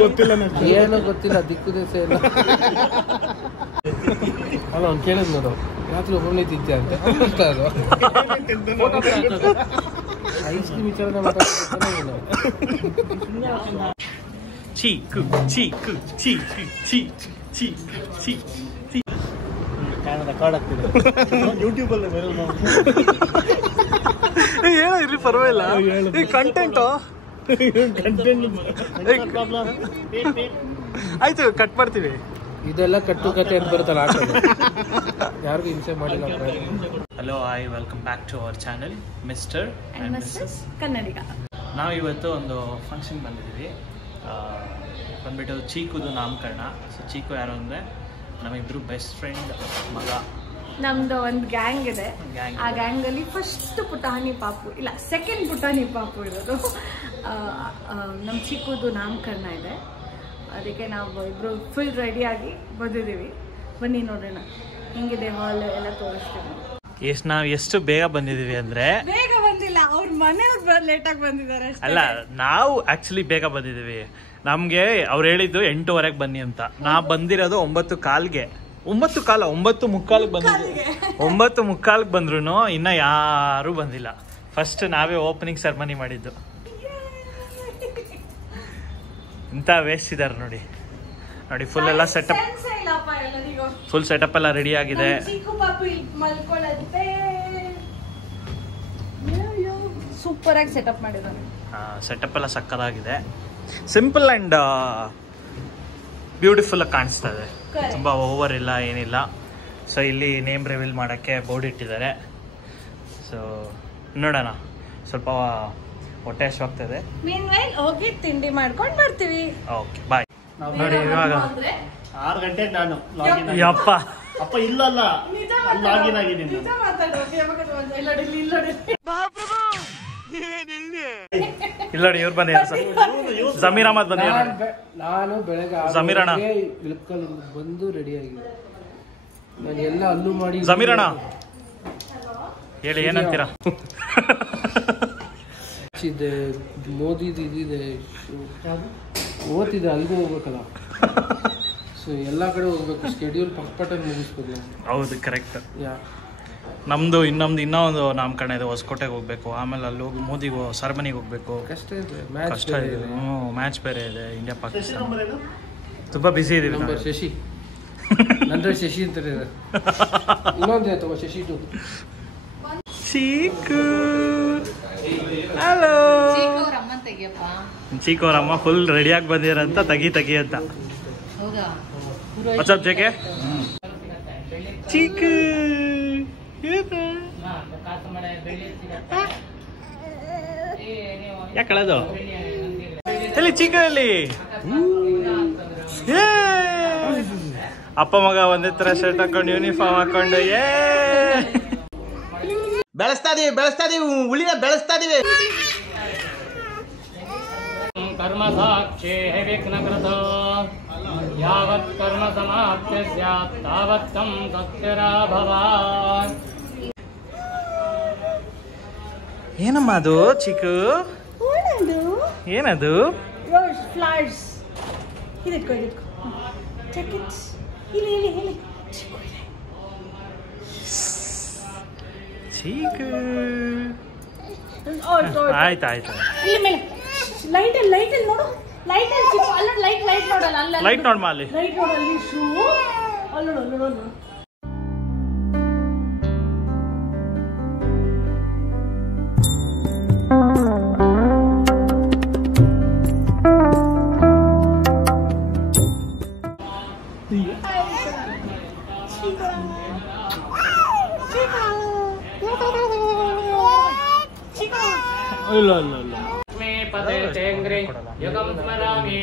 ಗೊತ್ತಿಲ್ಲ ಏನೋ ಗೊತ್ತಿಲ್ಲ ದಿಕ್ಕು ದೇಶ ಇಲ್ಲ ಅಲ್ಲ ಅವ್ನು ಕೇಳಿದ್ ನೋಡು ರಾತ್ರಿ ಒಬ್ಬನೇ ತಿದ್ದೆ ಅಂತ ಇಷ್ಟ ಅದು ಐಸ್ ಕ್ರೀಮ್ ವಿಚಾರ ಮಾತಾಡ್ತಾರೆ ಚೀಕು ಚೀಕು ಚೀಕು ಚೀಕು ಚೀಕು ಚೀಕು ರೆಕಾರ್ಡ್ ಆಗ್ತಿದೆ ಯೂಟ್ಯೂಬಲ್ಲಿ ಏನೋ ಇರ್ಲಿ ಪರವಾಗಿಲ್ಲ ಈ ಕಂಟೆಂಟು ಆಯ್ತು ಕಟ್ ಮಾಡ್ತೀವಿ ಇದೆಲ್ಲ ಕಟ್ಟು ಕತೆ ಅಂತ ಬರುತ್ತಲ್ಲ ಯಾರಿಗೂ ಹಿಂಸೆ ಮಾಡಿಲ್ಲ. Hello hi welcome back to our channel mister and missus Kannadiga. ನಾವು ಇವತ್ತು ಒಂದು ಫಂಕ್ಷನ್ ಬಂದಿದ್ದೀವಿ, ಬಂದ್ಬಿಟ್ಟು ಚೀಕುದು ನಾಮಕರಣ. ಸೊ ಚೀಕು ಯಾರು ಅಂದರೆ ನಮ್ಮಿಬ್ರು ಬೆಸ್ಟ್ ಫ್ರೆಂಡ್ ಮಗ. ನಮ್ದು ಒಂದು ಗ್ಯಾಂಗ್ ಇದೆ, ಆ ಗ್ಯಾಂಗಲ್ಲಿ ಫಸ್ಟ್ ಪುಟಾಣಿ ಪಾಪು ಇಲ್ಲ ಸೆಕೆಂಡ್ ಪುಟಾಣಿ ಪಾಪು ಇರೋದು. ನಮ್ಮ ಚಿಕ್ಕದು ನಾಮಕರಣ ಇದೆ, ಅದಕ್ಕೆ ನಾವು ಇಬ್ಬರು ಫುಲ್ ರೆಡಿಯಾಗಿ ಬಂದಿದ್ದೀವಿ. ಬನ್ನಿ ನೋಡೋಣ ಹೆಂಗಿದೆ ಹಾಲ್ ಎಲ್ಲ ತೋರಿಸ್ತೀವಿ. ನಾವು ಎಷ್ಟು ಬೇಗ ಬಂದಿದ್ದೀವಿ ಅಂದರೆ ಬೇಗ ಬಂದಿಲ್ಲ, ಅವ್ರ ಮನೆಯವ್ರು ಲೇಟಾಗಿ ಬಂದಿದ್ದಾರೆ. ಅಲ್ಲ, ನಾವು ಆ್ಯಕ್ಚುಲಿ ಬೇಗ ಬಂದಿದ್ದೀವಿ. ನಮಗೆ ಅವ್ರು ಹೇಳಿದ್ದು 8:15 ಬನ್ನಿ ಅಂತ. ನಾವು ಬಂದಿರೋದು 9:15ಗೆ, 9:15 ಬಂದಿದ್ದೀವಿ. 9:15 ಬಂದ್ರು ಇನ್ನೂ ಯಾರೂ ಬಂದಿಲ್ಲ. ಫಸ್ಟ್ ನಾವೇ ಓಪನಿಂಗ್ ಸೆರೆಮನಿ ಮಾಡಿದ್ದು. ಇಂಥ ವೇಸ್ಟ್ ಇದ್ದಾರೆ ನೋಡಿ ನೋಡಿ, ಫುಲ್ ಎಲ್ಲ ಸೆಟಪ್, ಫುಲ್ ಸೆಟಪ್ ಎಲ್ಲ ರೆಡಿ ಆಗಿದೆ. ಸೂಪರ್ ಆಗಿ ಸೆಟಪ್ ಮಾಡಿದ್ದಾರೆ. ಸೆಟಪ್ ಎಲ್ಲ ಸಕ್ಕದಾಗಿದೆ, ಸಿಂಪಲ್ ಆ್ಯಂಡ್ ಬ್ಯೂಟಿಫುಲ್ ಆಗಿ ಕಾಣಿಸ್ತಾ ಇದೆ, ತುಂಬ ಓವರ್ ಇಲ್ಲ ಏನಿಲ್ಲ. ಸೊ ಇಲ್ಲಿ ನೇಮ್ ರಿವೀಲ್ ಮಾಡೋಕ್ಕೆ ಬೋರ್ಡ್ ಇಟ್ಟಿದ್ದಾರೆ. ಸೊ ನೋಡೋಣ, ಸ್ವಲ್ಪ ಹೊಟ್ಟೆ ಹಶ್ವಾಗ್ತದೆ. ಮೀನ್ವೈಲ್ ಹೋಗಿ ತಿಂಡಿ ಮಾಡ್ಕೊಂಡು ಬರ್ತೀವಿ. Okay bye. ನೋಡಿ ಇವಾಗ 6 ಗಂಟೆಗೆ ನಾನು ಯಪ್ಪ ಅಪ್ಪ ಇಲ್ಲಲ್ಲ ಲಾಗಿನ್ ಆಗಿದ್ದೀನಿ. ಇಲ್ಲ ನೋಡಿ, ಇವ್ರು ಬಂದಿದ್ದಾರೆ, ಜಮೀರ್ ಅಹಮದ್ ಬಂದಿದ್ದಾರೆ. ನಾನು ಬೆಳಗ್ಗೆ ಜಮೀರ್ ಅಣ್ಣ ಬಂದು ರೆಡಿ ಆಗಿದೆ, ನಾನು ಎಲ್ಲ ಅಲ್ಲೂ ಮಾಡಿ. ಜಮೀರ್ ಅಣ್ಣ ಹೇಳಿ ಏನಂತೀರಾ? ಇದೆ ಮೋದಿದು ಇದಿದೆ, ಓದ್ತಿದೆ, ಅಲ್ಲಿಗೂ ಹೋಗ್ಬೇಕಲ್ಲ. ಸೊ ಎಲ್ಲ ಕಡೆ ಹೋಗ್ಬೇಕು, ಸ್ಕೆಡ್ಯೂಲ್ ಪಟ್ಟಾಗಿ ಮುಗಿಸ್ಬೇಕು. ಹೌದು, ಕರೆಕ್ಟ್. ನಮ್ದು ಇನ್ನೂ ಒಂದು ನಾಮಕರಣ ಇದೆ, ಹೊಸಕೋಟೆಗೆ ಹೋಗ್ಬೇಕು, ಆಮೇಲೆ ಅಲ್ಲಿ ಹೋಗಿ ಮೋದಿಗೆ ಸೆರೆಮನಿಗೆ ಹೋಗ್ಬೇಕು. ಕಷ್ಟ ಇದೆ, ಕಷ್ಟ ಇದೆ. ಮ್ಯಾಚ್ ಬೇರೆ ಇದೆ, ಇಂಡಿಯಾ ಪಾಕಿಸ್ತಾನ. ತುಂಬಾ ಬಿಸಿ ಇದೀವಿ. ನಂಬರ್ ಶಶಿ, ನಂತರ ಶಶಿ ಅಂತಾರೆ. ಇನ್ನೊಂದು ಅಥವಾ ಶಶಿ ಟು. ಚೀಕು ಹಲೋ, ಚೀಕು ಅವ್ರ ಅಮ್ಮ ಫುಲ್ ರೆಡಿಯಾಗಿ ಬಂದಿರಂತ, ತೆಗಿ ಅಂತ. ವಾಟ್ಸಪ್ ಜೆಕೆ ಚೀಕು ಯಾಕೆ ಕಳೆದು ಎಲ್ಲಿ ಚೀಕಲ್ಲಿ ಅಪ್ಪ ಮಗ ಒಂದೇ ತರ ಶರ್ಟ್ ಹಾಕೊಂಡು ಯೂನಿಫಾರ್ಮ್ ಹಾಕೊಂಡು ಬೆಳೆಸ್ತಾ ಇದೀವಿ ಉಳಿನ ಬೆಳೆಸ್ತಾ ಇದೀವಿ. ಕರ್ಮ ಸಾಕ್ಷಿ ವಿಘ್ನಕೃತ ಯಾವತ್ ಕರ್ಮ ಸಮಾಪ್ತಿ ಸ್ಯಾತ್ ತಾವತ್ ತಂ ಸತ್ಯರಾಭವ. ಏನಮ್ಮ ಅದು ಚಿಕ್ಕು? ಏನದು? Rose flowers. ಇದಕ್ಕೆ ಚೆಕ್ ಇಟ್. ಇಲ್ಲಿ ಚೀಕು ಆಯ್ತು. ಇಲ್ಲಿ ಮೇಲೆ ಲೈಟ್ ನೋಡು, ಲೈಟ್ ಅಲ್ಲ, ಲೈಟ್ ನೋಡಲ್ಲ, ಅಲ್ಲ ಲೈಟ್ ನೋಡಮ್ಮ, ಅಲ್ಲಿ ಲೈಟ್ ನೋಡಲ್ಲಿ ಶೂ ಅಲ್ಲೋಡು. ಇಲ್ಲ ಪದೇ ಚೇಂಗ್ರಿ ಯುಗಂ ಸ್ಮರಾಮಿ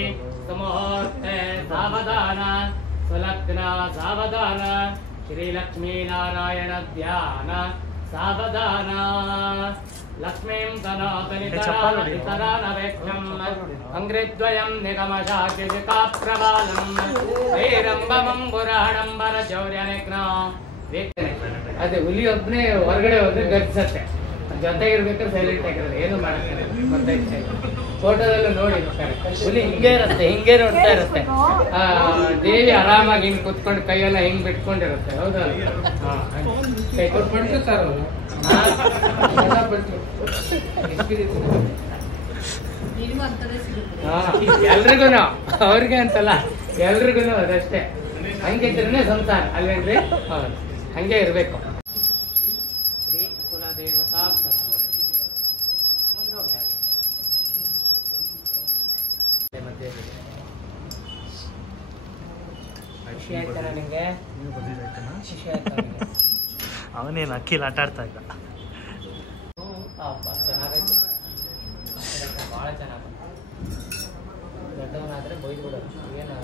ಸಮುಹೂರ್ತೆ ಸಾವಧಾನ ಸುಲಗ್ನ ಸಾವಧಾನ ಶ್ರೀಲಕ್ಷ್ಮೀ ನಾರಾಯಣ ಧ್ಯಾನ ಸಾವಧಾನ ಲಕ್ಷ್ಮೀಂ ತನೋತನಿತರಾನವೇಕ್ಷಂ ಅಂಗ್ರಿದ್ವಯಂ ನಿಗಮಶಾಖಿಕಾ ಪ್ರಬಾಲಂ ವೈರಂಬಮಂ ಪುರಾಣಂಬರ ಚೌರ್ಯನಿಗ್ನ. ಅದೇ ಹುಲಿ ಒಬ್ಬನೇ ಹೊರಗಡೆ ಹೋದ್ರೆ ಗರ್ಜಿಸತ್ತೆ, ಜೊತೆ ಇರ್ಬೇಕಾದ್ರೆ ಸೈಲೆಂಟ್ ಆಗಿರೋದು, ಏನು ಮಾಡಕ್ಕಾಗಲ್ಲ. ಗೊತ್ತಾಯ್ತು, ಫೋಟೋದಲ್ಲೂ ನೋಡಿ ಹುಲಿ ಹಿಂಗೆ ಇರುತ್ತೆ, ಹಿಂಗೆ ನೋಡ್ತಾ ಇರುತ್ತೆ. ದೇವಿ ಆರಾಮಾಗಿ ಹಿಂಗ್ ಕುತ್ಕೊಂಡು ಕೈಯೆಲ್ಲ ಹಿಂಗ್ ಬಿಟ್ಕೊಂಡಿರುತ್ತೆ. ಹೌದಾ? ಕೈ ಕೊಟ್ಬಿಟ್ಟು ಸರ್ ಎಲ್ರಿಗೂ ಅವ್ರಿಗೆ ಅಂತಲ್ಲ, ಎಲ್ರಿಗೂ ಅದಷ್ಟೇ. ಹಂಗಿದ್ರೇ ಸಂಸಾರ ಅಲ್ವೇನ್ರಿ? ಹೌದು, ಹಂಗೆ ಇರ್ಬೇಕು. ಶ್ರೀ ಕುಲದೇವತಾ ಮತ್ತೆ ಶಿಷ್ಯ ಆಯ್ತಾನ ನಿಂಗೆ? ಶಿಷ್ಯ ಆಯ್ತಾ? ಅವನೇನು ಅಕ್ಕಿಲ್ ಆಟ ಆಡ್ತಾ ಇದ್ದ. ಚೆನ್ನಾಗಾಯ್ತು, ಭಾಳ ಚೆನ್ನಾಗಿ. ದೊಡ್ಡವನಾದ್ರೆ ಬೈದು ಬಿಡೋದು, ಏನು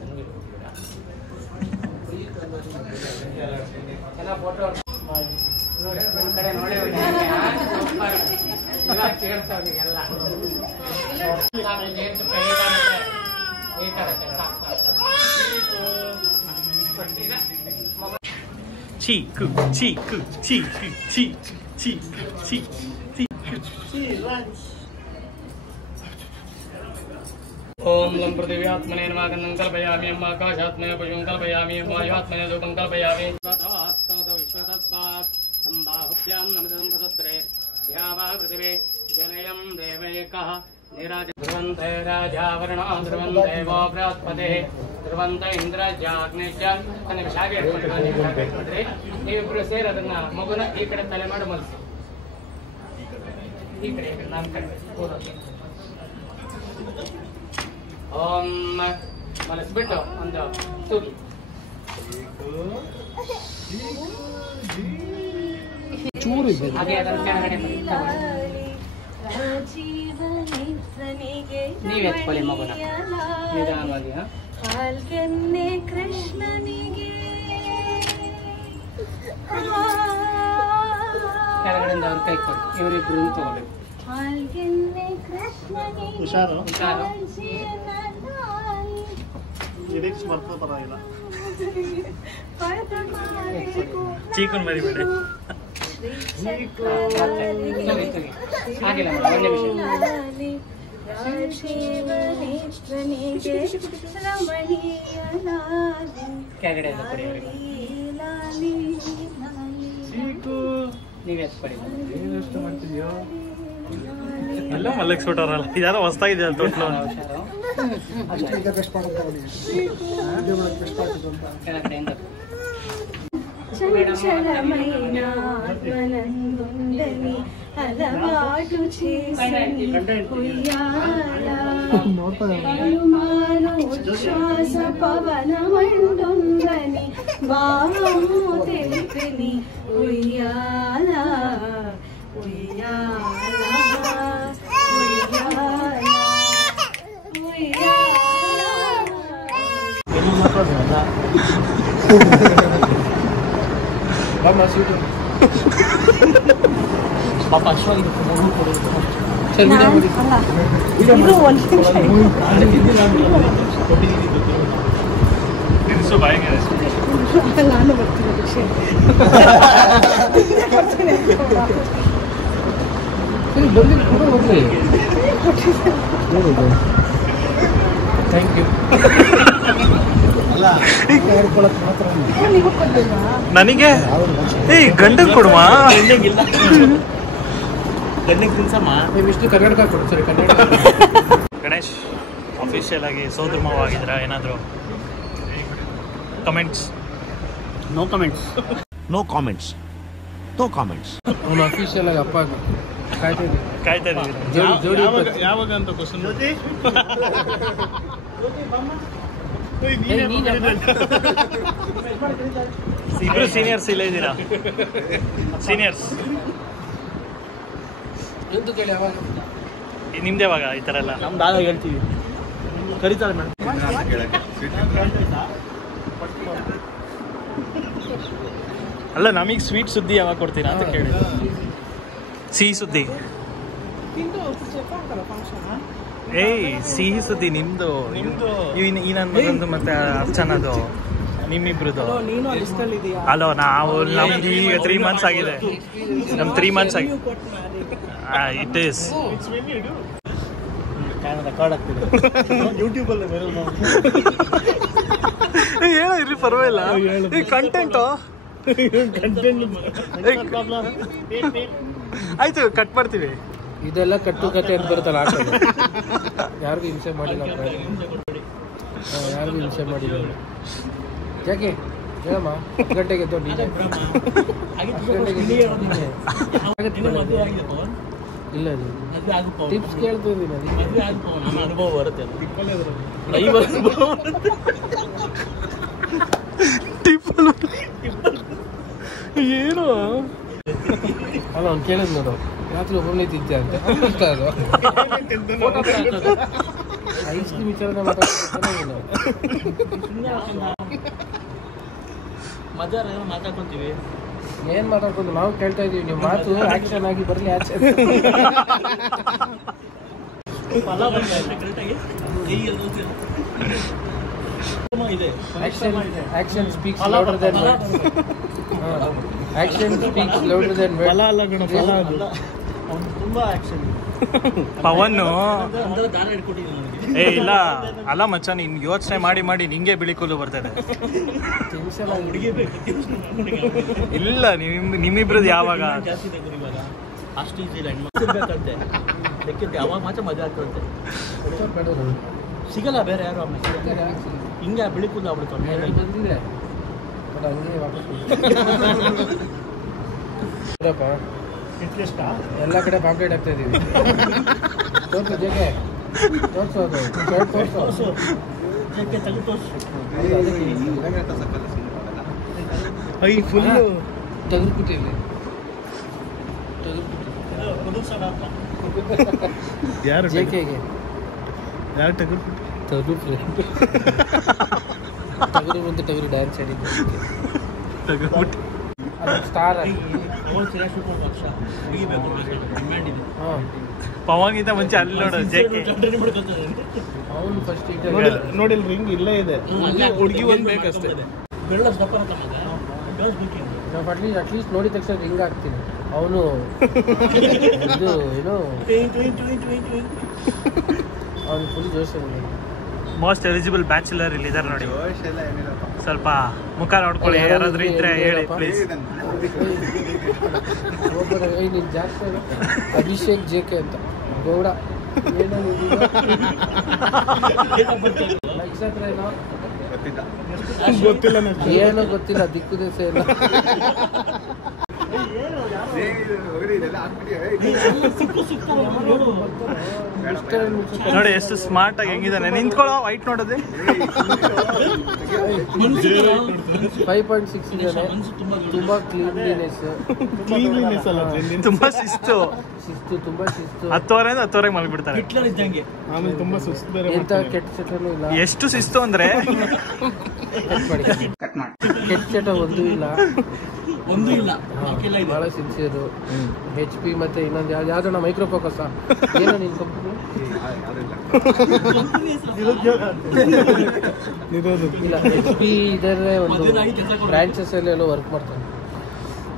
ತಂಗಿ ಬಿಡ್ತೀರ. ಚೆನ್ನಾಗಿ ಫೋಟೋ ನೋಡಿ, ನನ್ನ ಕಡೆ ನೋಡಿ ಇವಾಗ ಕೇಳ್ತಾವನಿಗೆಲ್ಲ ಚೀಕು ಚೀಕು ಚೀಕು ಚೀಕು ಚೀಕು ಚೀಕು. ಓಂ ಲಂ ಪೃಥಿವ್ಯಾತ್ಮನೇ ನಮಃ ಗಂಧಂ ಕಲ್ಪಯಾಮಿ ಅಮ್ಮ ಆಕಾಶಾತ್ಮನೇ ಪುಷ್ಪಂ ಕಲ್ಪಯಾಮಿ ವಾಯುವಾತ್ಮನೇ ಧೂಪಂ ಕಲ್ಪಯಾಮಿ ವಿಶ್ವತಸ್ಮಾತ್ ಸಂಬಾಹುಭ್ಯಾಂ ನಮಃ ಸಂಪದತ್ರೇ ದ್ಯಾವಾ ಪೃಥಿವೇ ಜನಯಂ ದೇವೈಕಃ ನಿರಾಜ ಧ್ರುವಂತೆ ರಾಜಾವರಣ ಧ್ರುವಂತೆ ವೋ ಬೃಹಸ್ಪತಿ ಧ್ರುವಂತ ಇಂದ್ರಜಾಗ್ನೇಶ ಅನ್ನೋ ಶಾಗೆ ಹೇಳ್ಕೊಂಡ್ರೆ ನೀವಿಬ್ರು ಸೇರಿ ಅದನ್ನ ಮಗುನ ಈ ಕಡೆ ತಲೆ ಮಾಡಿ ಮಲಸಿ, ಈ ಕಡೆ ನಮ್ಮ ಕಡೆ ಕೂರೋಕೆ. ಓಂ ಮನಸ್ಬಿಟ್ಟು ಒಂದು ತೂಗಿ ಹಾಗೆ ಅದನ್ನು ಕೆಳಗಡೆ ನೀವು ಎತ್ಕೊಳ್ಳಿ ಮಗುನ ನಿಧಾನವಾಗಿ. ಕೆಳಗಡೆಯಿಂದ ಅವ್ರ ಕೈ ಕೊಡಿ, ಇವರಿಬ್ರು ತಗೋಬೇಕು. ಹುಷಾರು, ಹುಷಾರು. ಪರವಾಗಿಲ್ಲ. ಚೀಕನ್ ಮರಿಬೇಡಿ. ಆಗಿಲ್ಲ ಮೇಡಮ್, ಒಂದು ನಿಮಿಷ. ಕೆಳಗಡೆಯಿಂದ ಕೊಡಿ ಅವರಿಗೆ. ನೀವು ಎತ್ಕೊಳ್ಳಿ. ಎಲ್ಲ ಮಲಗಿಸ್ಬಿಟ್ಟವ್ರಲ್ಲ, ಯಾರೋ ಹೊಸ್ತಾಗಿದೆ ಅಂತ ತೊಟ್ಲು. ಕೆಳಗಡೆಯಿಂದ చంచలమైనాత్మనందుండని అలవాటు చేసి ఉయ్యాల ఉచ్ఛ్వాస పవనమండుందని భావము తెలిపిని ఉయ్యాల ఉయ్యాల ఉయ్యాల ఉయ్యాల. ಪಾಪ ಅಷ್ಟೊಂದು ನಾನು ಬರ್ತೀನಿ ಥ್ಯಾಂಕ್ ಯು. ನನಗೆ ಗಂಡನ್ ಕೊಡುವ ಗಂಡಿಗೆ ತಿನ್ಸಮ್ಮ. ಇಷ್ಟು ಕರ್ನಾಟಕ ಕೊಡು ಸರಿ. ಕರ್ನಾಟಕ ಗಣೇಶ್ ಅಫಿಷಿಯಲ್ ಆಗಿ ಸೋದರ ಮಾವ ಆಗಿದ್ರ ಏನಾದ್ರು comments? No comments. No comments. No comments. ಅವನು ಅಫಿಷಿಯಲ್ ಆಗಿ ಅಪ್ಪ ಕಾಯ್ತಾ ಇದೀವಿ. ಜೋಡಿ ಯಾವಾಗ ಅಂತ ಕ್ವಶನ್. ಇಬ್ರು ಸೀನಿಯರ್ಸ್ ಇಲ್ಲ ಇದ್ದೀರಾ? ಸೀನಿಯರ್ಸ್ ಎಂದು ಕೇಳಿ ಯಾವಾಗ ನಿಮ್ದೇ ಯಾವಾಗ ಈ ಥರ ಎಲ್ಲ? ನಮ್ದು ಆದಾಗ ಹೇಳ್ತೀವಿ, ಕರೀತಾರೆ ಮೇಡಮ್. ಅಲ್ಲ, ನಮಗೆ ಸ್ವೀಟ್ ಸುದ್ದಿ ಯಾವಾಗ ಕೊಡ್ತೀರಾ ಅಂತ ಕೇಳಿ. ಸಿಹಿ ಸುದ್ದಿ. ಏಯ್ ಸಿಹಿ ಸುದ್ದಿ ನಿಮ್ದು. ಈ ನನ್ನ ಮಗಂದು ಮತ್ತೆ ಅರ್ಚನದು ನಿಮ್ಮಿಬ್ರದ್ದು ನೀನು ಲಿಸ್ಟಲ್ಲಿ ಇದೆಯಾ? ಅಲೋ ನಾವು ನಮ್ದು ಈಗ 3 months ಆಗಿದೆ. ನಮ್ 3 months ಆಗಿದೆ. ಇಟ್ ಈಸ್ ರೆಕಾರ್ಡ್ ಆಗ್ತಿದೆ ಯೂಟ್ಯೂಬಲ್ಲಿ ವೈರಲ್ ಮಾಡಿ. ಏನೋ ಇರ್ಲಿ ಪರವಾಗಿಲ್ಲ. ಈ ಕಂಟೆಂಟು ಆಯ್ತು ಕಟ್ ಮಾಡ್ತೀವಿ. ಇದೆಲ್ಲ ಕಟ್ಟು ಕತೆ ಅಂತ ಬರುತ್ತಲ್ಲ ಹಾಕೋದು. ಯಾರಿಗೂ ಹಿಂಸೆ ಮಾಡಿಲ್ಲ, ಯಾರಿಗೂ ಹಿಂಸೆ ಮಾಡಿಲ್ಲ. ಯಾಕೆ ಹೇಳಮ್ಮ, 10 ಗಂಟೆಗೆ ಎದ್ದು ಡಿಜೆ ಇಲ್ಲ ಟಿಪ್ಸ್ ಕೇಳ್ತಿದ್ದೀನಿ. ಅನುಭವ ಬರುತ್ತೆ ಏನು ಅಲ್ಲ ಅವ್ನು ಕೇಳಿದ್ ನೋಡು, ರಾತ್ರಿ ಒಬ್ಬನೇ ತಿಂತೆ ಅಂತ ಅಷ್ಟ. ಅದು ಐಸ್ ಕ್ರೀಮ್ ವಿಚಾರಣೆ ಮಾತಾಡ್ಕೊಂತೀವಿ. ಏನ್ ಮಾತಾಡ್ಕೊಂಡು ನಾವು ಕೇಳ್ತಾ ಇದೀವಿ. ನೀವು ಮಾತು ಆಕ್ಷನ್ ಆಗಿ ಬರ್ಲಿ ಆಚೆ. Action speaks louder than words. Action speaks louder than words. ಫಲ ಅಲ್ಲ ಗಣ, ಫಲ ಅದು. ಅವ್ನು ತುಂಬಾ ಆಕ್ಷನ್. ಪವನ್ ಏ ಇಲ್ಲ ಅಲ್ಲ ಮಚ್ಚ, ನೀನ್ ಯೋಚನೆ ಮಾಡಿ ಮಾಡಿ ನಿಂಗೆ ಬಿಳಿ ಕೂದಲು ಬರ್ತದೆ. ಇಲ್ಲ ನಿಮ್ಮಿಬ್ರದ್ದು ಯಾವಾಗ ಅಷ್ಟು ಈಸಿ ಇಲ್ಲ. ಹೆಣ್ಮಕ್ಳಿರ್ಬೇಕಂತೆ ಬೇಕಿದ್ದೆ ಅವಾಗ ಮಾತ್ರ ಮಜಾ ಆಗ್ತಂತೆ. ಸಿಗಲ್ಲ ಬೇರೆ ಯಾರು ಆಮೇಲೆ ಹಿಂಗೆ ಬಿಳಿ ಕೂದಲು ಆಗ್ಬಿಡ್ತು. ಬಂದಿದೆ ಬಟ್ ಹಂಗೆ ವಾಪಸ್ ಎಲ್ಲ ಕಡೆ ಪಾಂಪ್ಲೇಟ್ ಆಗ್ತಾ ಇದೀವಿ. ತೋರ್ಸು ಜೆಕೆ, ತೋರ್ಸೋದು ಶರ್ಟ್ ತೋರ್ಸು. ಫುಲ್ಲು ತೆಗೆದ್ಬಿಟ್ಟಿಲ್ಲ. ಯಾರು ಜೆಕೆಗೆ ಯಾರು ತಗರು ಅಂತ ತಗರು ಡ್ಯಾನ್ಸ್ ಆಡಿದ್ದು ಸ್ಟಾರ್ ಆಗಿ. ಪವನ್ಗಿಂತ ಮುಂಚೆ ಅಲ್ಲಿ ನೋಡು ಜೆಕೆ. ಅವನು ಫಸ್ಟ್ ನೋಡಿಲ್ ರಿಂಗ್ ಇಲ್ಲೇ ಇದೆ. ಹುಡುಗಿ ಒಂದು ಬೇಕಷ್ಟೇ. ನಾವು ಅಟ್ಲೀಸ್ಟ್ ನೋಡಿದ ತಕ್ಷಣ ರಿಂಗ್ ಹಾಕ್ತೀನಿ. ಅವನು ಇದು ಏನು ಅವನು ಫುಲ್ ಜೋಶ್. ಮೋಸ್ಟ್ ಎಲಿಜಿಬಲ್ ಬ್ಯಾಚುಲರ್ ಇಲ್ಲಿ ಇದಾರೆ ನೋಡಿ. ಸ್ವಲ್ಪ ಮುಖ ನೋಡ್ಕೊಳ್ಳಿ, ಯಾರಾದ್ರೂ ಇದ್ರೆ ಹೇಳಿ ಪ್ಲೀಸ್. ನೀನು ಜಾಸ್ತಿ ಅಭಿಷೇಕ್ ಜೆಕೆ ಅಂತ ಗೌಡ ಏನೋ ನಕ್ಷತ್ರ ಏನೋ ಗೊತ್ತಿಲ್ಲ, ದಿಕ್ಕು ದೇಶ ಇಲ್ಲ. ನೋಡಿ ಎಷ್ಟು ಸ್ಮಾರ್ಟ್ ಆಗಿ ಹೆಂಗಿದಾನೆ. ನಿಂತ್ಕೊಳ್ಳೋ ವೈಟ್ ನೋಡೋದೆ. 5.6 ಇದ್ದಾನೆ. ತುಂಬಾ ಕ್ಲೀನ್ಲಿನೆಸ್, ತುಂಬಾ ಶಿಸ್ತು, ತುಂಬಾ ಶಿಸ್ತು. 10:00 10:00 ಮಲಗಿಬಿಡ್ತಾರೆ. ಆಮೇಲೆ ತುಂಬಾ ಸುಸ್ತು ಬೇರೆ. ಎಂತ ಕೆಟ್ಟ ಚಟನೂ ಇಲ್ಲ. ಎಷ್ಟು ಶಿಸ್ತು ಅಂದ್ರೆ ಕೆಟ್ಟ ಚಟ ಒಂದೂ ಇಲ್ಲ. ಬಹಳ ಸಿನ್ಸಿಯರು. HP ಮತ್ತೆ ಇನ್ನೊಂದು ಯಾವ್ದಣ್ಣ ಮೈಕ್ರೋ ಫೋಕಸ್ ಏನೋ ನಿನ್ ಕಂಪ್ನಿ ಇಲ್ಲ. HP ಇದರ ಒಂದು ಬ್ರಾಂಚಸ್ ಎಲ್ಲ ವರ್ಕ್ ಮಾಡ್ತಾನೆ.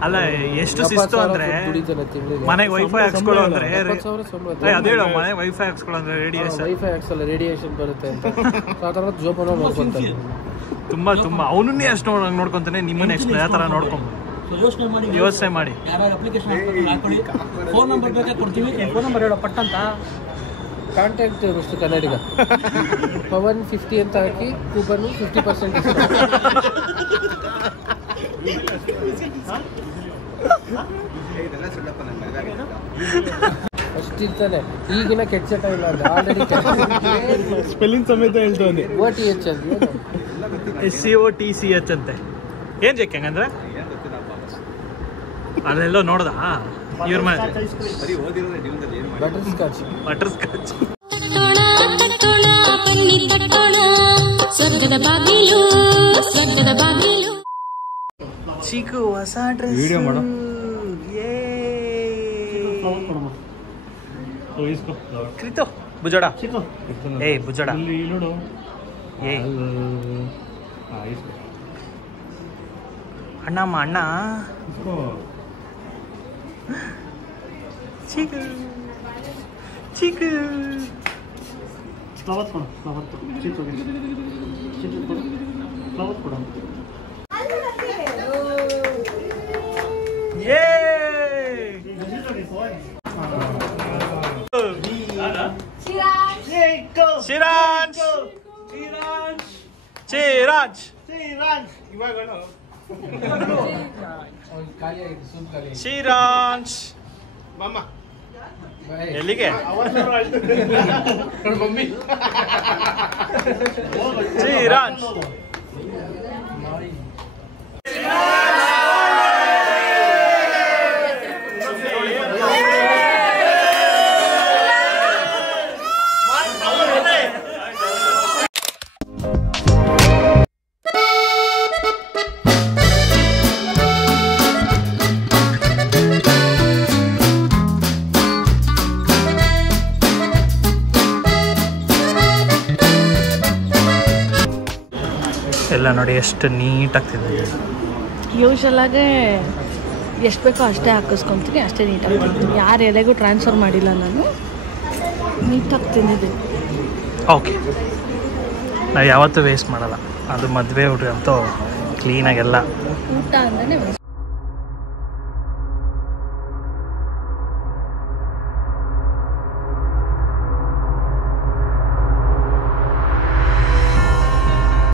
ಅಲ್ಲ ಎಷ್ಟು ಶಿಸ್ತು ಅಂದ್ರೆ ಮನೆಗೆ ವೈಫೈ ಹಾಕ್ಸ್ಕೊಳ್ಳೋ ಅಂದ್ರೆ ಅದೇಳೋ ಮನೆ ವೈಫೈ ಹಾಕ್ಸ್ಕೊಳ್ಳೋ ಅಂದ್ರೆ ವೈಫೈ ಹಾಕ್ಸಲ್ಲ, ರೇಡಿಯೇಷನ್ ಬರುತ್ತೆ ಅಂತ. ಆ ಥರ ಜೋಪಾನ ನೋಡ್ಕೊಂತಾನೆ. ತುಂಬಾ ಅವನನ್ನೇ ಅಷ್ಟು ನೋಡ್ಕೊಂತಾನೆ. ನಿಮ್ಮನ್ನ ಎಷ್ಟು ಯಾವ ತರ ನೋಡ್ಕೊಂಬ ಯೋಚನೆ ಮಾಡಿ. ಫೋನ್ ನಂಬರ್ ಬೇಕಾಗಿ ಕೊಡ್ತೀವಿ. ಫೋನ್ ನಂಬರ್ ಹೇಳೋ ಪಟ್ಟಂತ. ಕಾಂಟ್ಯಾಕ್ಟ್ ಮಿಸ್ಟರ್ ಕನ್ನಡಿಗ ಪವನ್ 50 ಅಂತ ಹಾಕಿ ಕೂಪನ್ 50% ಅಷ್ಟಿರ್ತಾನೆ. ಈಗಿನ ಕೆಟ್ಟ ಚಟ ಇಲ್ಲ ಅಂದ್ರೆ ಆಲ್ರೆಡಿ ಸ್ಪೆಲ್ಲಿಂಗ್ ಸಮೇತ ಹೇಳ್ತಾನೆ. OTH ಅಂತ COTCH ಅಂತೆ. ಏನ್ ಜೆಕ್ ಹೆಂಗಂದ್ರೆ ಅದೆಲ್ಲೋ ನೋಡ್ದ ಇವ್ರ ಮನೆ ಬಟರ್ ಸ್ಕಾಚ್. ಚಿಕ್ಕು ಹೊಸ ಡ್ರೆಸ್ ವಿಡಿಯೋ ಮಾಡು. ಕ್ರಿತೋ ಬುಜಡ ಏಯ್ ಬುಜಡ ಇಲ್ಲಿ ನೋಡು. ಏಯ್ ಅಣ್ಣಮ್ಮ ಅಣ್ಣ ಚಿಕ್ಕ ಚಿಕ್ಕ ಫ್ಲವರ್ ಕೊಡು ಫ್ಲವರ್ ಕೊಡು ಶ್ರೀರಾಂಶ್ ಎಲ್ಲಿಗೆ ಶ್ರೀರಾಂಶ್ ಎಲ್ಲ ನೋಡಿ ಎಷ್ಟು ನೀಟಾಗಿ ತಿಂದಿದೆ. ಯೂಶಲಾಗೆ ಎಷ್ಟು ಬೇಕೋ ಅಷ್ಟೇ ಹಾಕಿಸ್ಕೊತೀನಿ, ಅಷ್ಟೇ ನೀಟಾಗಿ ತಿಂತೀನಿ. ಯಾರ ಎಲೆಗೂ ಟ್ರಾನ್ಸ್ಫರ್ ಮಾಡಿಲ್ಲ ನಾನು, ನೀಟಾಗಿ ತಿಂದಿದ್ದೀನಿ. ಓಕೆ, ನಾವು ಯಾವತ್ತೂ ವೇಸ್ಟ್ ಮಾಡಲ್ಲ. ಅದು ಮದುವೆ ಊಟ ಅಂತೂ ಕ್ಲೀನಾಗೆಲ್ಲ ಊಟ ಅಂದ್ರೆ